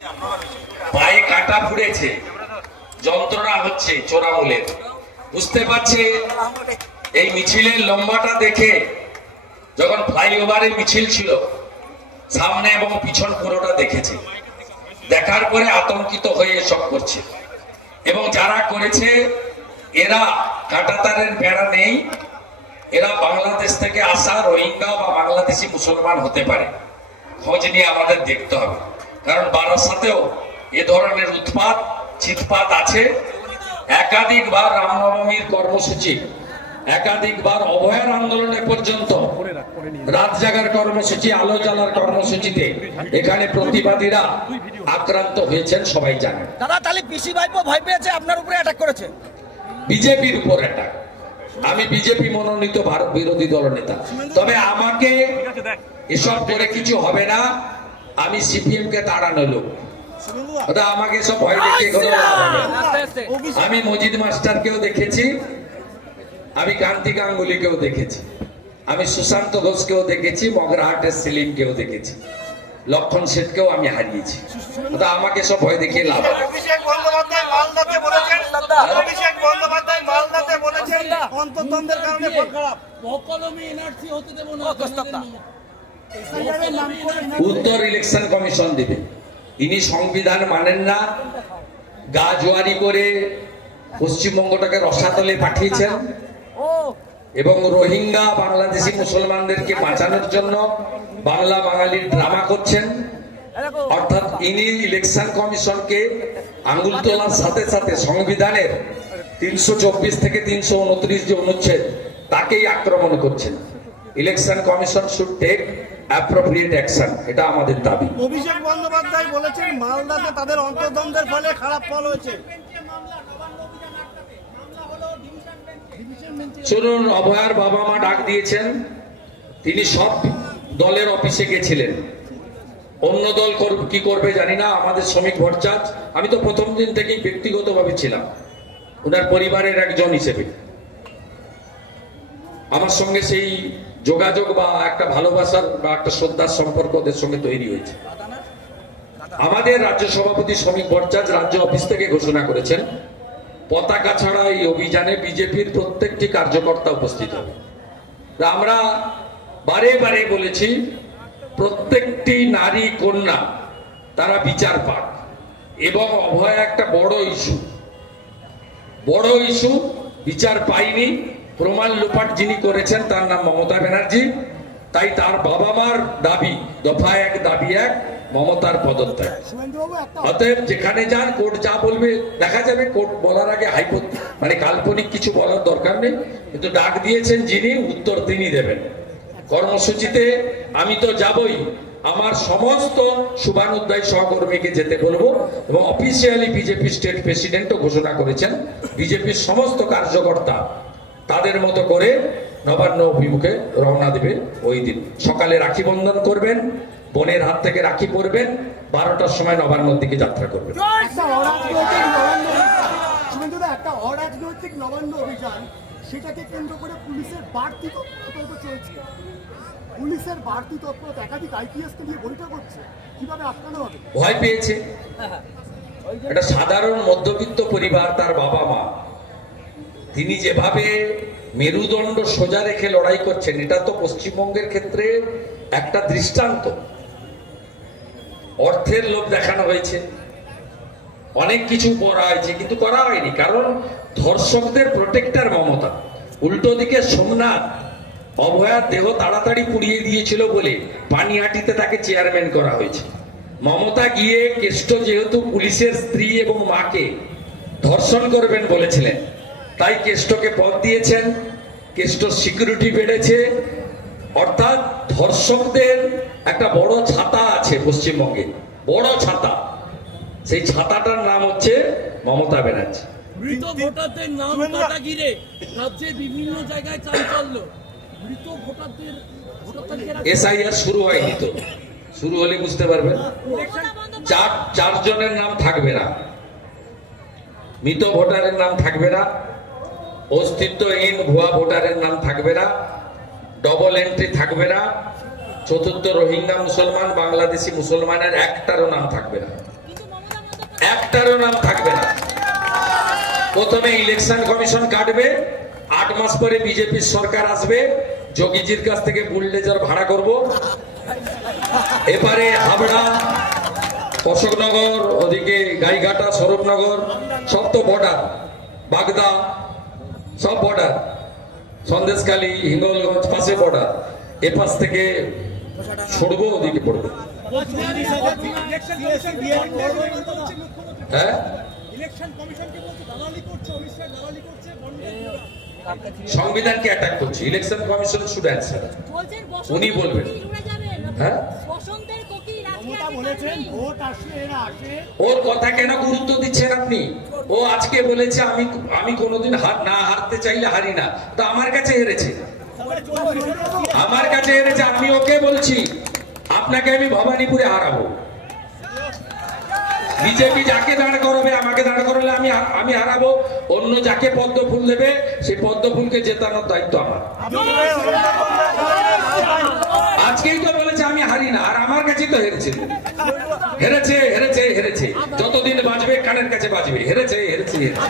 পায়ে কাটা ফুড়েছে, যন্ত্রণা হচ্ছে চোরামূলের। বুঝতে পারছে এই মিছিলের লম্বাটা দেখে, যখন ফ্লাইওভারে মিছিল ছিল সামনে এবং পিছন পুরোটা দেখেছে, দেখার পরে আতঙ্কিত হয়ে এসব করছে। এবং যারা করেছে এরা কাঁটাতারের বেড়া নেই, এরা বাংলাদেশ থেকে আসা রোহিঙ্গা বা বাংলাদেশি মুসলমান হতে পারে। খোঁজ নিয়ে আমাদের দেখতে হবে, কারণ বারাসাতেও এ ধরনের উৎপাত চিৎপাত আছে। একাধিকবার রামনবমীর কর্মসূচি, একাধিকবার অভয়ার আন্দোলনে পর্যন্ত রাত জাগার কর্মসূচি, আলো জ্বালার কর্মসূচিতে এখানে প্রতিবাদীরা আক্রান্ত হয়েছেন, সবাই জানেন। দাদা তাহলে পিসি ভাইপো ভয় পেয়েছে, আপনার উপরে অ্যাটাক করেছে? বিজেপির উপর অ্যাটাক। আমি বিজেপি মনোনীত ভারত বিরোধী দলনেতা, তবে আমাকে এসব করে কিছু হবে না। আমি সিপিএম কে তাড়ানো লোক, আমাকে সব ভয় দেখে আমি মজিদ মাস্টারকেও দেখেছি, আমি কান্তি গাঙ্গুলিকেও দেখেছি, আমি সুশান্ত ঘোষকেও দেখেছি, মগরাহাটের সেলিমকেও দেখেছি, লক্ষণ শেঠকেও আমি হারিয়েছি। আমাকে সব ভয় দেখিয়ে লাভ হবে। অভিষেক বন্দ্যোপাধ্যায় মালদাতে বলেছেন, অভিষেক বন্দ্যোপাধ্যায় মালদাতে বলেছেন অন্তর্দ্বন্দ্বের কারণে ফল খারাপ। উত্তর ইলেকশন কমিশন দিবে। ইনি সংবিধান মানেন না, গা জোয়ারি করে পশ্চিমবঙ্গটাকে রসাতলে পাঠিয়েছেন এবং রোহিঙ্গা বাংলাদেশি মুসলমানদেরকে বাঁচানোর জন্য বাংলা বাঙালির ড্রামা করছেন। অর্থাৎ ইনি ইলেকশন কমিশনকে আঙ্গুল তোলার সাথে সাথে সংবিধানের 324 থেকে 329 যে অনুচ্ছেদ তাকেই আক্রমণ করছেন। Election commission should take appropriate action, এটা আমাদের দাবি। অভিষেক বন্দ্যোপাধ্যায় বলেছেন মালদাতে তাদের অন্তর্দ্বন্দ্বের ফলে খারাপ ফল হয়েছে। শুনুন, অভয়ার বাবা মা ডাক দিয়েছেন, তিনি সব দলের অফিসে গেছিলেন। অন্য দল কি করবে জানি না, আমাদের শ্রমিক ভট্টাচার্য, আমি তো প্রথম দিন থেকেই ব্যক্তিগতভাবে ছিলাম ওনার পরিবারের একজন হিসেবে। আমার সঙ্গে সেই যোগাযোগ বা একটা ভালোবাসার বা একটা শ্রদ্ধার সম্পর্ক ওদের সঙ্গে তৈরি হয়েছে। আমাদের রাজ্য সভাপতি শ্রমিক ভট্টাচার্য রাজ্য অফিস থেকে ঘোষণা করেছেন পতাকা ছাড়া এই অভিযানে বিজেপির প্রত্যেকটি কার্যকর্তা উপস্থিত হবে। আমরা বারে বারে বলেছি প্রত্যেকটি নারী কন্যা তারা বিচার পাক, এবং অভয় একটা বড় ইস্যু, বিচার পাইনি। প্রমাণ লোপাট যিনি করেছেন তার নাম মমতা ব্যানার্জি, তাই তার বাবা মার দাবি দফা 1 দাবি 1 মমতার পদত্যাগ। অতএব যেখানে যান কোর্ট যা বলবে দেখা যাবে। কোর্ট বলার আগে মানে কাল্পনিক কিছু বলার দরকার নেই, কিন্তু ডাক দিয়েছেন যিনি, উত্তর তিনি দেবেন। কর্মসূচিতে আমি তো যাবই, আমার সমস্ত শুভানুধ্যায়ী সহকর্মীকে যেতে বলবো, এবং অফিসিয়ালি বিজেপি স্টেট প্রেসিডেন্টও ঘোষণা করেছেন বিজেপির সমস্ত কার্যকর্তা তাদের মতো করে নবান্ন অভিমুখে রওনা দেবে। ওই দিন সকালে রাখি বন্ধন করবেন, বোনের হাত থেকে রাখি পরবেন, 12টার সময় নবান্নর দিকে যাত্রা করবেন। একটা অরাজনৈতিক নবান্ন অভিযান, সেটাকে কেন্দ্র করে পুলিশের বাড়তি তৎপরতা চলছে। পুলিশের বাড়তি তৎপরতা একাধিক আইপিএস কে নিয়ে বৈঠক হচ্ছে, কিভাবে আটকানো হবে? ভয় পেয়েছে। একটা সাধারণ মধ্যবিত্ত পরিবার, তার বাবা মা, তিনি যেভাবে মেরুদণ্ড সোজা রেখে লড়াই করছেন, এটা তো পশ্চিমবঙ্গের ক্ষেত্রে একটা দৃষ্টান্ত। অর্থের লোভ দেখানো হয়েছে, অনেক কিছু করা হয়েছে, কিন্তু করা হয়নি, কারণ ধর্ষকদের প্রোটেক্টর মমতা। উল্টো দিকে সোমনাথ অভয়ার দেহ তাড়াতাড়ি পুড়িয়ে দিয়েছিল বলে পানিহাটিতে তাকে চেয়ারম্যান করা হয়েছে। মমতা গিয়ে কেষ্ট যেহেতু পুলিশের স্ত্রী এবং মাকে ধর্ষণ করবেন বলেছিলেন, তাই কেষ্টকে পদ দিয়েছেন, কেষ্ট সিকিউরিটি বেড়েছে। অর্থাৎ ধর্ষকদের একটা বড় ছাতা আছে পশ্চিমবঙ্গে, বড় ছাতা, সেই ছাতাটার নাম হচ্ছে মমতা ব্যানার্জি। মৃত ভোটারদের নাম কাটা ঘিরে রাজ্যের বিভিন্ন জায়গায় চাঞ্চল্য। মৃত ভোটারদের এসআইআর শুরু হয়নি তো, শুরু হলে বুঝতে পারবেন। 4 জনের নাম থাকবে না, মৃত ভোটারের নাম থাকবে না, অস্তিত্বহীন ভুয়া ভোটারের নাম থাকবে না, ডবল এন্ট্রি থাকবে না, চতুর্থ রোহিঙ্গা মুসলমান বাংলাদেশি মুসলমানের একটারও নাম থাকবে না। একটারও নাম থাকবে না। প্রথমে ইলেকশন কমিশন কাটবে, 8 মাস পরে বিজেপির সরকার আসবে, যোগীজির কাছ থেকে বুলডেজার ভাড়া করব। এবারে হাবড়া, অশোকনগর, ওদিকে গাইঘাটা, স্বরূপনগর সব তো বর্ডার, বাগদা সব বর্ডার, সন্দেশখালী, হিঙ্গলগঞ্জ পাশে বর্ডার, এ পাশ থেকে ছড়বো, ওদিকে পড়বে। হ্যাঁ, সংবিধানকে অ্যাটাক করছে, ইলেকশন কমিশন শুড অ্যান্সার, উনি বলবেন। হ্যাঁ, ওর কথা কেন গুরুত্ব দিচ্ছেন আপনি? ও আজকে বলেছে আমি কোনোদিন না হারতে চাইলে হারি না, তো আমার কাছে হেরেছে, আমার কাছে হেরেছে। আমি ওকে বলছি আপনাকে আমি ভবানীপুরে হারাবো। বিজেপি যাকে দাঁড় করাবে, আমাকে দাঁড় করালে আমি হারাবো। অন্য যাকে পদ্ম ফুল দেবে সেই পদ্ম ফুলকে জেতানোর দায়িত্ব আমার। আজকেই তো বলেছে আমি হারি না, আর আমার কাছেই তো হেরেছে, হেরেছে হেরেছে হেরেছে। যতদিন বাঁচবে কানের কাছে বাজবে, হেরেছে হেরেছে হেরেছে।